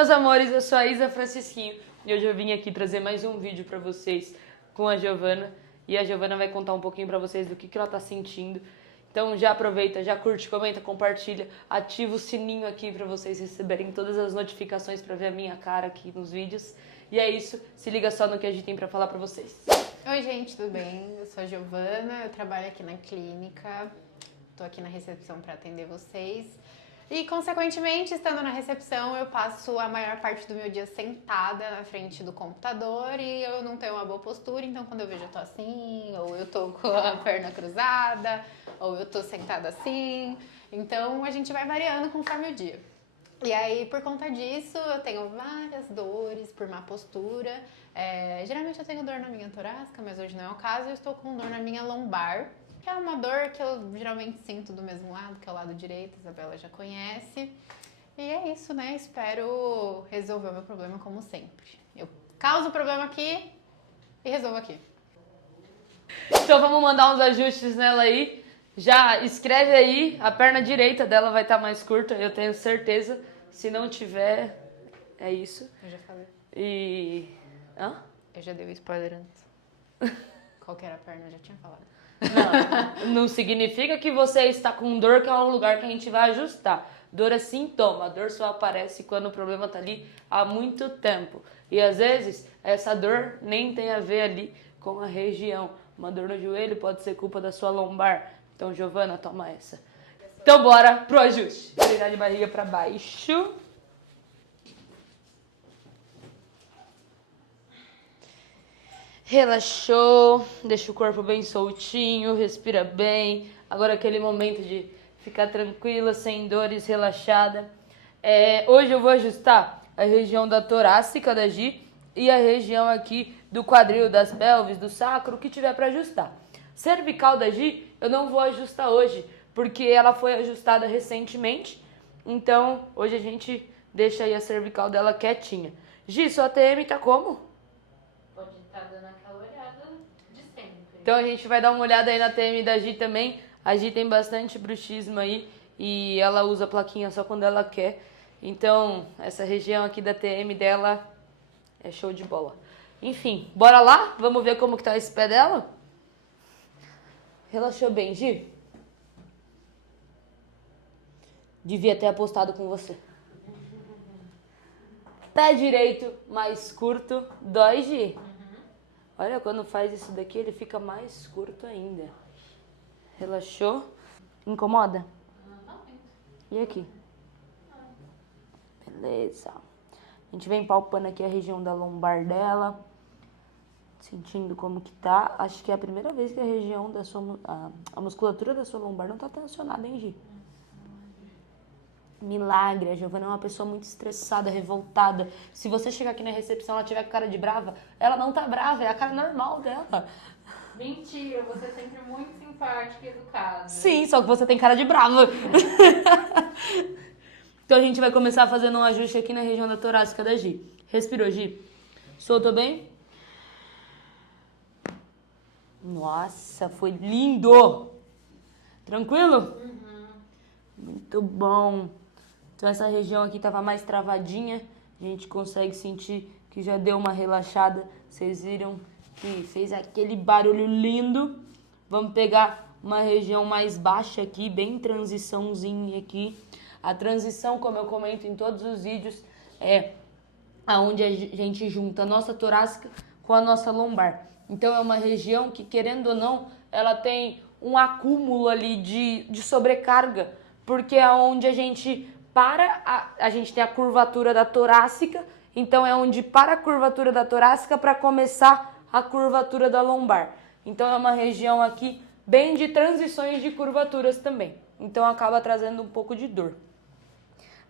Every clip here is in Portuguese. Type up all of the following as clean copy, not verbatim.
meus amores, eu sou a Isa Francisquinho e hoje eu vim aqui trazer mais um vídeo pra vocês com a Giovana. E a Giovana vai contar um pouquinho pra vocês do que ela tá sentindo. Então já aproveita, já curte, comenta, compartilha, ativa o sininho aqui pra vocês receberem todas as notificações pra ver a minha cara aqui nos vídeos. E é isso, se liga só no que a gente tem pra falar pra vocês. Oi gente, tudo bem? Eu sou a Giovana, eu trabalho aqui na clínica, tô aqui na recepção pra atender vocês. E, consequentemente, estando na recepção, eu passo a maior parte do meu dia sentada na frente do computador e eu não tenho uma boa postura, então quando eu vejo eu tô assim, ou eu tô com a perna cruzada, ou eu tô sentada assim. Então a gente vai variando conforme o dia. E aí, por conta disso, eu tenho várias dores por má postura. Geralmente eu tenho dor na minha torácica, mas hoje não é o caso. Eu estou com dor na minha lombar, que é uma dor que eu geralmente sinto do mesmo lado, que é o lado direito, a Isabela já conhece. E é isso, né? Espero resolver o meu problema como sempre. Eu causo o problema aqui e resolvo aqui. Então vamos mandar uns ajustes nela aí. Já escreve aí, a perna direita dela vai estar mais curta, eu tenho certeza. Se não tiver, é isso. Eu já falei. E... Hã? Eu já dei o spoiler antes. Qual que era a perna? Eu já tinha falado. Não significa que você está com dor, que é um lugar que a gente vai ajustar. Dor é sintoma, a dor só aparece quando o problema está ali há muito tempo. E às vezes essa dor nem tem a ver ali com a região. Uma dor no joelho pode ser culpa da sua lombar. Então, Giovana, toma essa. Então bora pro ajuste. Virar de barriga para baixo. Relaxou, deixa o corpo bem soltinho, respira bem. Agora aquele momento de ficar tranquila, sem dores, relaxada. Hoje eu vou ajustar a região da torácica da Gi e a região aqui do quadril, das pelvis, do sacro, o que tiver para ajustar. Cervical da Gi eu não vou ajustar hoje, porque ela foi ajustada recentemente. Então hoje a gente deixa aí a cervical dela quietinha. Gi, sua TM tá como? Pode estar dando aquela olhada de sempre. Então a gente vai dar uma olhada aí na TM da Gi também. A Gi tem bastante bruxismo aí e ela usa a plaquinha só quando ela quer. Então essa região aqui da TM dela é show de bola. Enfim, bora lá? Vamos ver como que tá esse pé dela? Relaxou bem, Gi? Devia ter apostado com você. Pé direito mais curto, dói, Gi? Olha, quando faz isso daqui, ele fica mais curto ainda. Relaxou? Incomoda? E aqui? Beleza. A gente vem palpando aqui a região da lombar dela. Sentindo como que tá. Acho que é a primeira vez que a região da sua... A musculatura da sua lombar não tá tensionada, hein, Gi? Milagre, a Giovana é uma pessoa muito estressada, revoltada. Se você chegar aqui na recepção e ela tiver com cara de brava, ela não tá brava, é a cara normal dela. Mentira, você é sempre muito simpática e educada. Sim, só que você tem cara de brava. Então a gente vai começar fazendo um ajuste aqui na região da torácica da Gi. Respirou, Gi? Soltou bem? Nossa, foi lindo! Tranquilo? Muito bom. Então essa região aqui tava mais travadinha. A gente consegue sentir que já deu uma relaxada. Vocês viram que fez aquele barulho lindo. Vamos pegar uma região mais baixa aqui, bem transiçãozinha aqui. A transição, como eu comento em todos os vídeos, é aonde a gente junta a nossa torácica com a nossa lombar. Então é uma região que, querendo ou não, ela tem um acúmulo ali de sobrecarga, porque é onde a gente a gente tem a curvatura da torácica, então é onde para a curvatura da torácica para começar a curvatura da lombar. Então é uma região aqui bem de transições de curvaturas também. Então acaba trazendo um pouco de dor.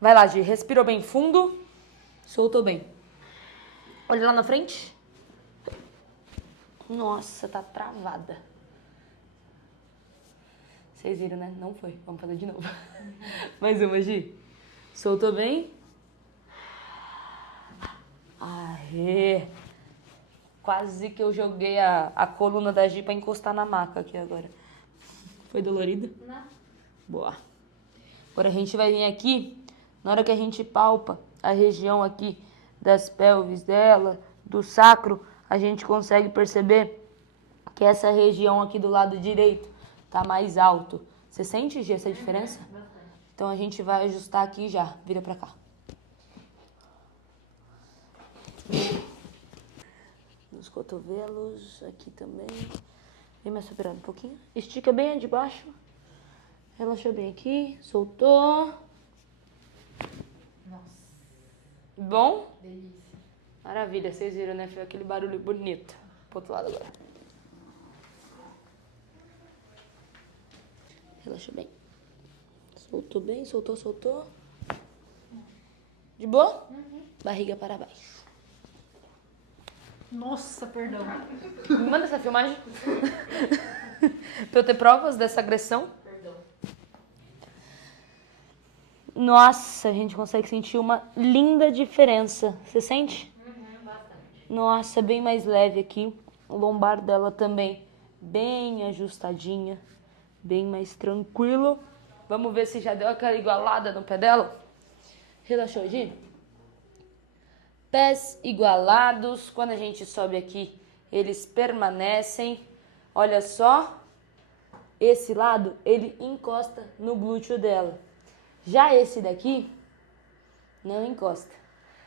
Vai lá, Gi, respirou bem fundo, soltou bem. Olha lá na frente. Nossa, tá travada. Vocês viram, né? Não foi. Vamos fazer de novo. Mais uma, Gi. Soltou bem? Aê! Quase que eu joguei a coluna da Gi pra encostar na maca aqui agora. Foi dolorido? Não. Boa. Agora a gente vai vir aqui, na hora que a gente palpa a região aqui das pelvis dela, do sacro, a gente consegue perceber que essa região aqui do lado direito tá mais alto. Você sente, Gi, essa diferença? Então a gente vai ajustar aqui já. Vira pra cá. Nos cotovelos, aqui também. Vem mais virado um pouquinho. Estica bem a de baixo. Relaxa bem aqui. Soltou. Nossa, Bom? delícia. Maravilha, vocês viram, né? Foi aquele barulho bonito. Pro outro lado agora. Relaxa bem. Soltou bem, soltou. De boa? Barriga para baixo. Nossa, perdão. Me manda essa filmagem. Pra eu ter provas dessa agressão. Perdão. Nossa, a gente consegue sentir uma linda diferença. Você sente? Bastante. Nossa, bem mais leve aqui. O lombar dela também bem ajustadinha. Bem mais tranquilo. Vamos ver se já deu aquela igualada no pé dela. Relaxou, Gi? Pés igualados. Quando a gente sobe aqui, eles permanecem. Olha só. Esse lado, ele encosta no glúteo dela. Já esse daqui, não encosta.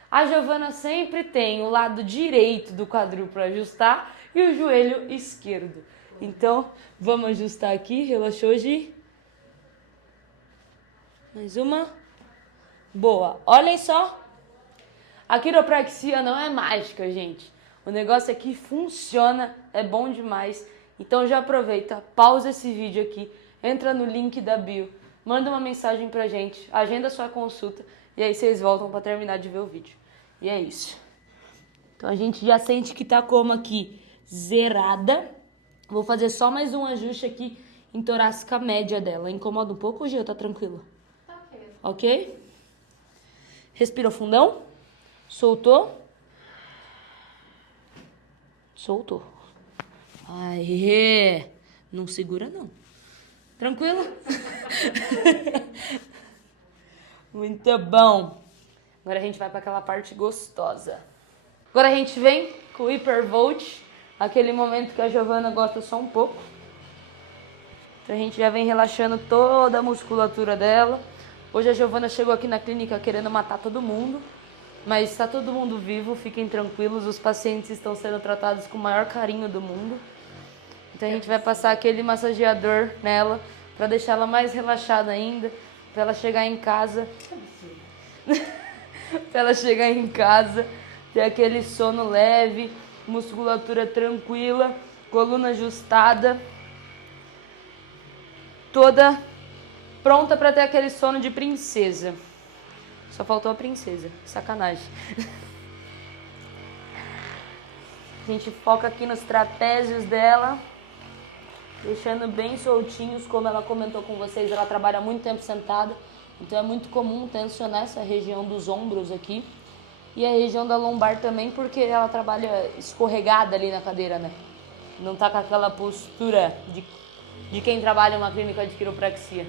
A Giovana sempre tem o lado direito do quadril para ajustar e o joelho esquerdo. Então, vamos ajustar aqui. Relaxou, Gi? Mais uma. Boa. Olhem só. A quiropraxia não é mágica, gente. O negócio aqui funciona, é bom demais. Então já aproveita, pausa esse vídeo aqui, entra no link da bio, manda uma mensagem pra gente, agenda sua consulta e aí vocês voltam pra terminar de ver o vídeo. E é isso. Então a gente já sente que tá como aqui zerada. Vou fazer só mais um ajuste aqui em torácica média dela. Incomoda um pouco, Gil? Tá tranquilo? Tá ok. Ok? Respira fundão. Soltou. Soltou. Aê! Não segura, não. Tranquilo? Muito bom. Agora a gente vai para aquela parte gostosa. Agora a gente vem com o Hypervolt. Aquele momento que a Giovana gosta só um pouco. Então a gente já vem relaxando toda a musculatura dela. Hoje a Giovana chegou aqui na clínica querendo matar todo mundo. Mas está todo mundo vivo, fiquem tranquilos. Os pacientes estão sendo tratados com o maior carinho do mundo. Então a gente vai passar aquele massageador nela para deixar ela mais relaxada ainda, para ela chegar em casa, para ela chegar em casa, ter aquele sono leve, musculatura tranquila, coluna ajustada, toda pronta para ter aquele sono de princesa. Só faltou a princesa, sacanagem. A gente foca aqui nos trapézios dela. Deixando bem soltinhos, como ela comentou com vocês, ela trabalha muito tempo sentada, então é muito comum tensionar essa região dos ombros aqui e a região da lombar também, porque ela trabalha escorregada ali na cadeira, né? Não tá com aquela postura de quem trabalha em uma clínica de quiropraxia.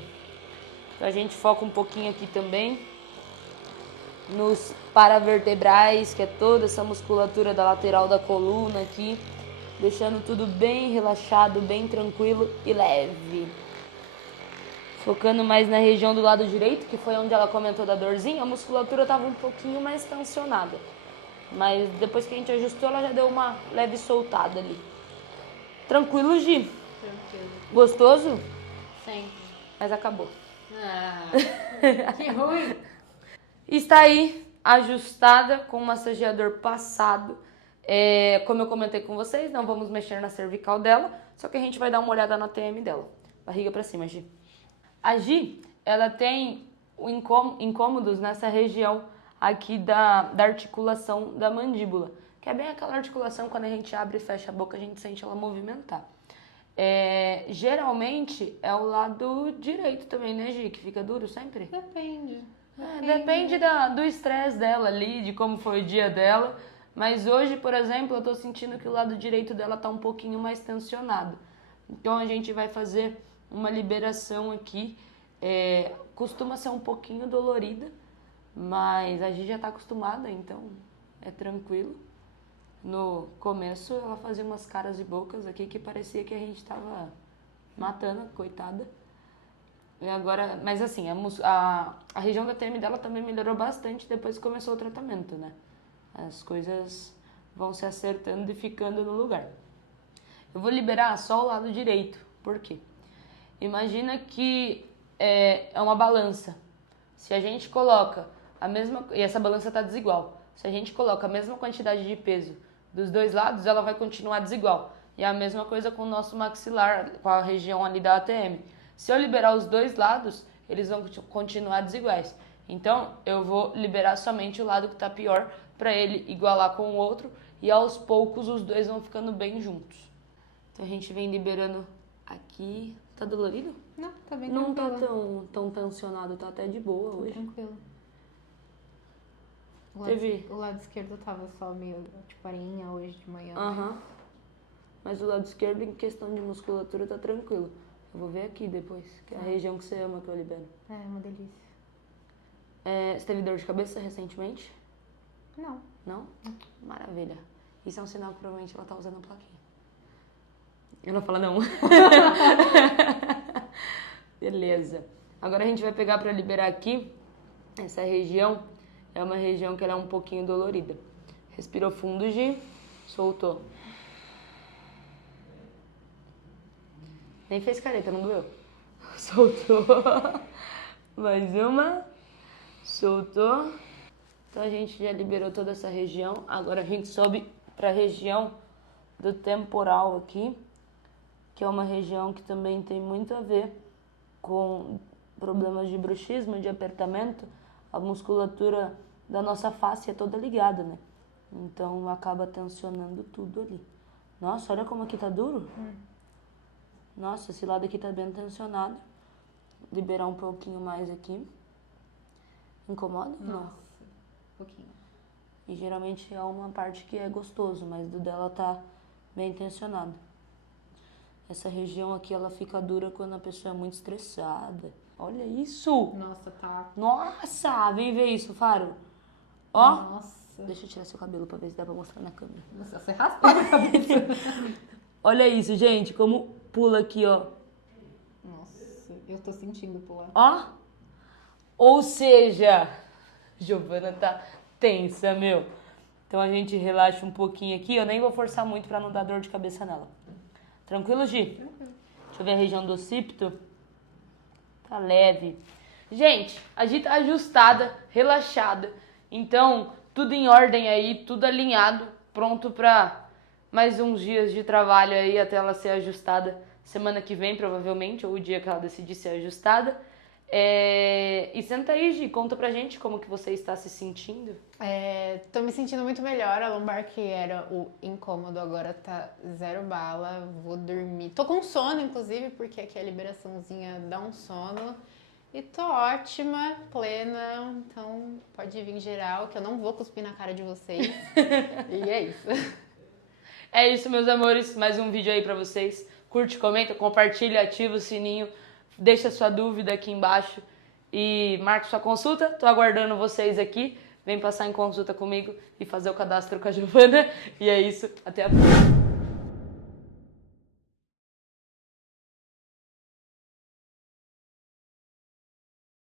Então a gente foca um pouquinho aqui também nos paravertebrais, que é toda essa musculatura da lateral da coluna aqui. Deixando tudo bem relaxado, bem tranquilo e leve. Focando mais na região do lado direito, que foi onde ela comentou da dorzinha, a musculatura estava um pouquinho mais tensionada. Mas depois que a gente ajustou, ela já deu uma leve soltada ali. Tranquilo, Gi? Tranquilo. Gostoso? Sempre. Mas acabou. Ah, que ruim. Está aí, ajustada, com o massageador passado. Como eu comentei com vocês, não vamos mexer na cervical dela, só que a gente vai dar uma olhada na TM dela. Barriga pra cima, Gi. A Gi, ela tem incômodos nessa região aqui da articulação da mandíbula, que é bem aquela articulação quando a gente abre e fecha a boca, a gente sente ela movimentar. Geralmente é o lado direito também, né, Gi? Que fica duro sempre? Depende. Depende do estresse dela ali, de como foi o dia dela. Mas hoje, por exemplo, eu tô sentindo que o lado direito dela tá um pouquinho mais tensionado. Então a gente vai fazer uma liberação aqui. Costuma ser um pouquinho dolorida, Mas a gente já tá acostumada, então é tranquilo. No começo ela fazia umas caras e bocas aqui que parecia que a gente tava matando, coitada. E agora, mas assim, a região da TM dela também melhorou bastante depois que começou o tratamento, né? As coisas vão se acertando e ficando no lugar. Eu vou liberar só o lado direito. Por quê? Imagina que é uma balança. Se a gente coloca a mesma... E essa balança está desigual. Se a gente coloca a mesma quantidade de peso dos dois lados, ela vai continuar desigual. E é a mesma coisa com o nosso maxilar, com a região ali da ATM. Se eu liberar os dois lados, eles vão continuar desiguais. Então, eu vou liberar somente o lado que está pior para ele igualar com o outro e aos poucos os dois vão ficando bem juntos. Então, a gente vem liberando aqui. Tá dolorido? Não, tá bem Não tranquilo. tá tão tensionado, tá até de boa hoje. Tranquilo. O lado esquerdo tava só meio tipo arinha hoje de manhã. Aham. Mas o lado esquerdo, em questão de musculatura, tá tranquilo. Eu vou ver aqui depois, que é a região que você ama que eu libero. É, uma delícia. Você teve dor de cabeça recentemente? Não. Não? Maravilha. Isso é um sinal que provavelmente ela tá usando a plaquinha. Eu não falo não. Beleza. Agora a gente vai pegar pra liberar aqui. Essa região é uma região que ela é um pouquinho dolorida. Respirou fundo, Gi. Soltou. Nem fez careta, não doeu? Soltou. Mais uma. Soltou. Então a gente já liberou toda essa região. Agora a gente sobe para a região do temporal aqui, que é uma região que também tem muito a ver com problemas de bruxismo, de apertamento. A musculatura da nossa face é toda ligada, né? Então acaba tensionando tudo ali. Nossa, olha como aqui tá duro. Nossa, esse lado aqui tá bem tensionado. Liberar um pouquinho mais aqui. Incomoda? Não. Um pouquinho. E geralmente é uma parte que é gostoso, mas do dela tá bem tensionado. Essa região aqui, ela fica dura quando a pessoa é muito estressada. Olha isso! Nossa, tá. Nossa! Vem ver isso, Faro. Ó! Nossa. Deixa eu tirar seu cabelo pra ver se dá pra mostrar na câmera. Nossa, você raspou a cabeça. Olha isso, gente, como pula aqui, ó. Nossa, eu tô sentindo pular. Ó! Ou seja, Giovana tá tensa, meu. Então a gente relaxa um pouquinho aqui. Eu nem vou forçar muito pra não dar dor de cabeça nela. Tranquilo, Gi? Tranquilo. Deixa eu ver a região do occipito. Tá leve. Gente, a Gi tá ajustada, relaxada. Então, tudo em ordem aí, tudo alinhado. Pronto pra mais uns dias de trabalho aí até ela ser ajustada. Semana que vem, provavelmente, ou o dia que ela decidir ser ajustada. E senta aí, Gi, conta pra gente como que você está se sentindo. Tô me sentindo muito melhor. A lombar, que era o incômodo, agora tá zero bala. Vou dormir. Tô com sono, inclusive, porque aqui a liberaçãozinha dá um sono. E tô ótima, plena. Então pode vir geral, que eu não vou cuspir na cara de vocês. E é isso. É isso, meus amores. Mais um vídeo aí pra vocês. Curte, comenta, compartilha, ativa o sininho. Deixa sua dúvida aqui embaixo e marque sua consulta. Tô aguardando vocês aqui. Vem passar em consulta comigo e fazer o cadastro com a Giovana. E é isso. Até a próxima.